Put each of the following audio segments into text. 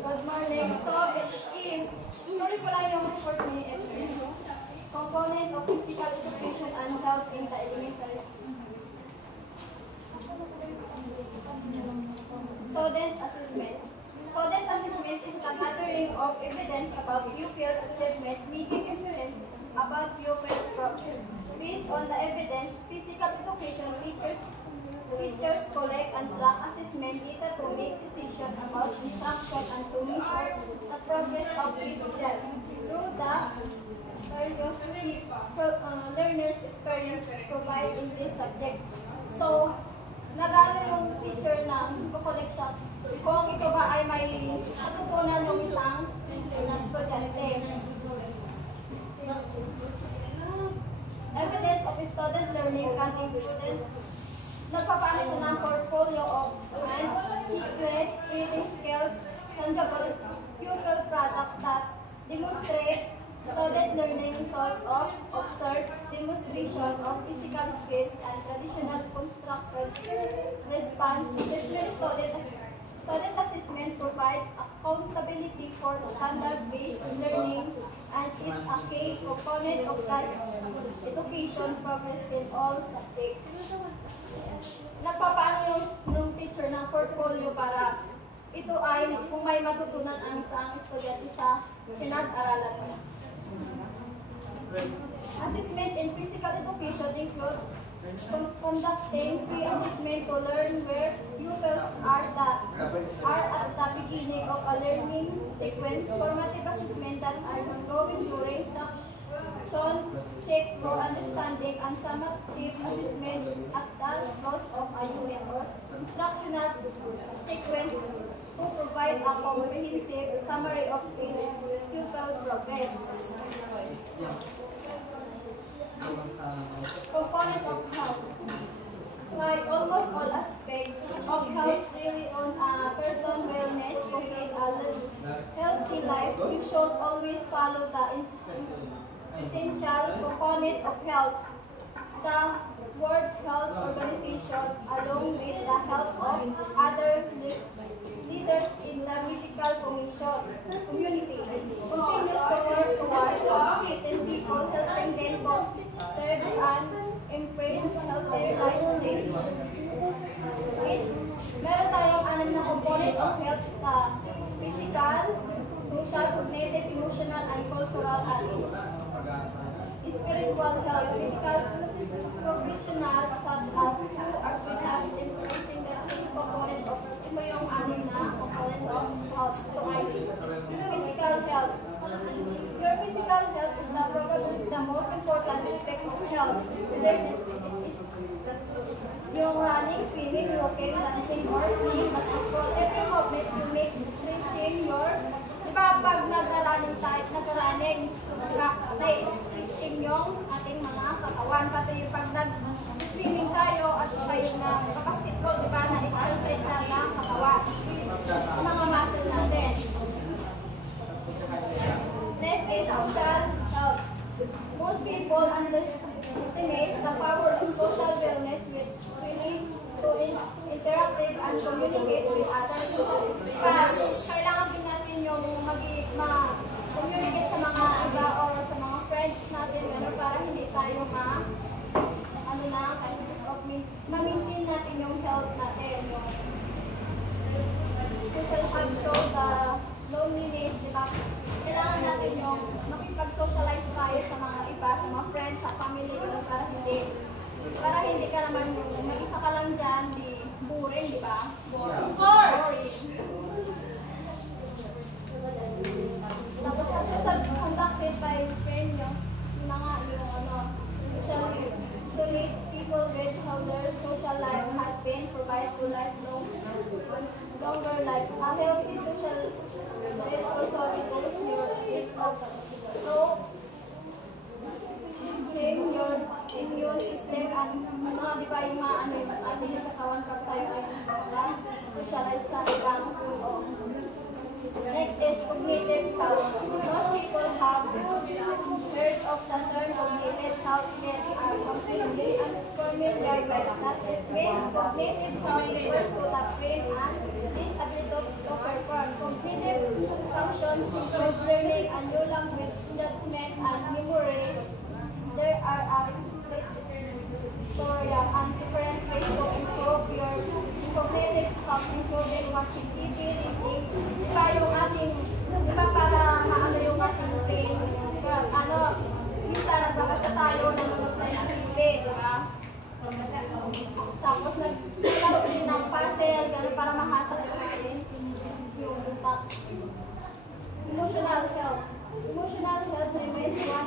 Good morning. So, tuloy ko lang yung report ni Esther. Component of physical education and health in the elementary. Student assessment. Student assessment is the gathering of evidence about pupil achievement, making inference about pupil progress. Based on the evidence, physical education teachers collect and track assessment data to make decisions about instruction and to measure the progress of each learner through the learner's experience provided in this subject. So, nag-ano yung teacher na collect siya kung ito ba ay may natutunan yung isang estudyante. Evidence of student learning can include nagpapaano siya ng portfolio of checklist, reading skills, tangible pupil product that demonstrate student learning sort of observed demonstration of physical skills and traditional constructed response. Student assessment provides accountability for standard-based learning and is a key component of class education progress in all subjects. Nagpapaano yung teacher ng portfolio para ito ay kung may matutunan ang isang estudyante sa pinag-aralan niya. Assessment in physical education includes conducting pre-assessment to learn where pupils are at the beginning of a learning sequence, formative assessment that are ongoing during instruction, check for understanding, and summative assessment at the close of a unit or instructional sequence to provide a comprehensive summary of each pupil progress. Component of health. Like almost all aspects of health really on a person's wellness to lead a healthy life, you should always follow the essential component of health. The World Health Organization, along with the help of other leaders in the medical community, continues to work toward educating people, helping them to serve and embrace healthier lifestyle. Meron tayong 6 na component of health sa physical, social, cognitive, emotional, and cultural, and spiritual health. Medical professionals such as you are with us influencing the 6 component of ito yung 6 na component of health. Ito ay physical health. Your physical health is probably the most important aspect of health. Whether it is yung running, swimming, walking, dancing, or playing basketball, every movement you make stretching your, di ba pag nag-running tayo, nag-running, stretching yung ating mga katawan, pati yung pag nag-swimming tayo at saka yung basketball, di ba, na-exercise na ng katawan, mga muscle natin. Next is social health. Most people underestimate the power of social wellness with willing to interactive and communicate with others. Kailangan din natin yung mag-communicate sa mga iba or sa mga friends natin para hindi tayo ma-maintain natin yung health natin. Social health show the loneliness, di ba? Kailangan natin yung makipag-socialize tayo sa mga iba, sa mga friends, sa family, para hindi ka naman mag-isa ka lang dyan, di boring, di ba? Of course! Tapos social conducted by friend yung mga usually solid people with how their social life has been provide to lifelong longer lives. A healthy social life also includes your risk of stroke, your immune system, and mga di ba yung mga ating nakatawan pag tayo ay socialize sa ibang tao. Next is cognitive health. Most people have heard of the term cognitive health yet are completely unfamiliar with that. It means cognitive health refers to the brain and this ability to perform cognitive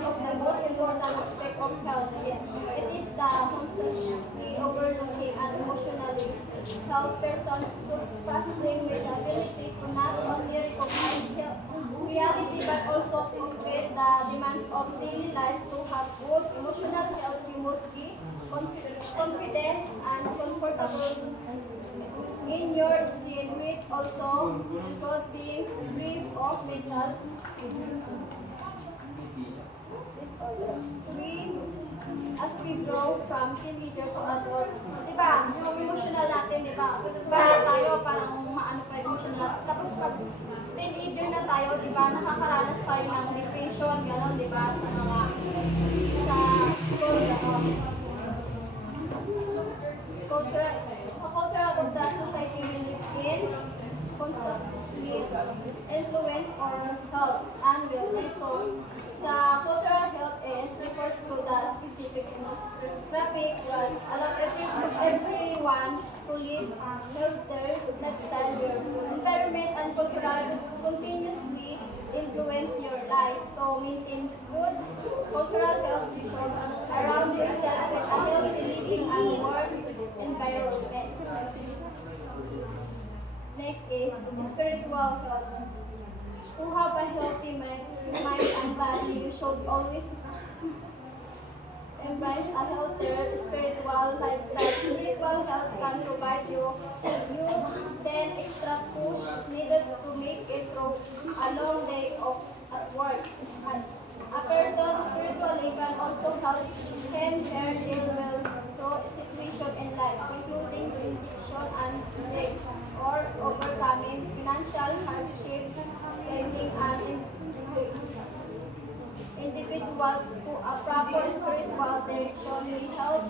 of the most important aspects of health. It is the constantly overlooking and emotionally health person who's practicing with the ability to not only recognize reality but also to meet the demands of daily life. To have good emotional health, you must be confident and comfortable in your skin, with also because being free of mental disorder. As we grow from teenager to adult, diba, yung emotional natin, diba, bata tayo, parang maano pa yung emotional natin. Tapos pag teenager na tayo, diba, nakakaranas tayo ng depression, gano'n, diba, sa mga, sa school, gano'n. Cultural of the society we live in constantly influence our health and wellness. So, the cultural health refers to the specific demographic that allow everyone to live a healthier lifestyle. Your environment and cultural continuously influence your life. To maintain good cultural health, you should around yourself with a healthy living and work environment. Next is spiritual health. To have a healthy mind and body, you should always embrace a healthier spiritual lifestyle. Spiritual health can provide you 10 extra push needed to make it through a long day of work. A person's spiritually can also help him her deal well through situation in life, including rejection and breaks, or overcoming financial hardship, finding an individual to a proper spiritual direction will help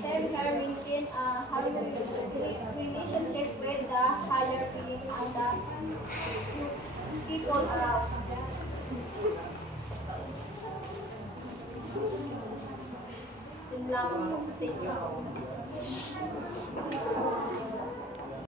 them her maintain a harmonious relationship with the higher being and the people around. Yun lang. Thank you.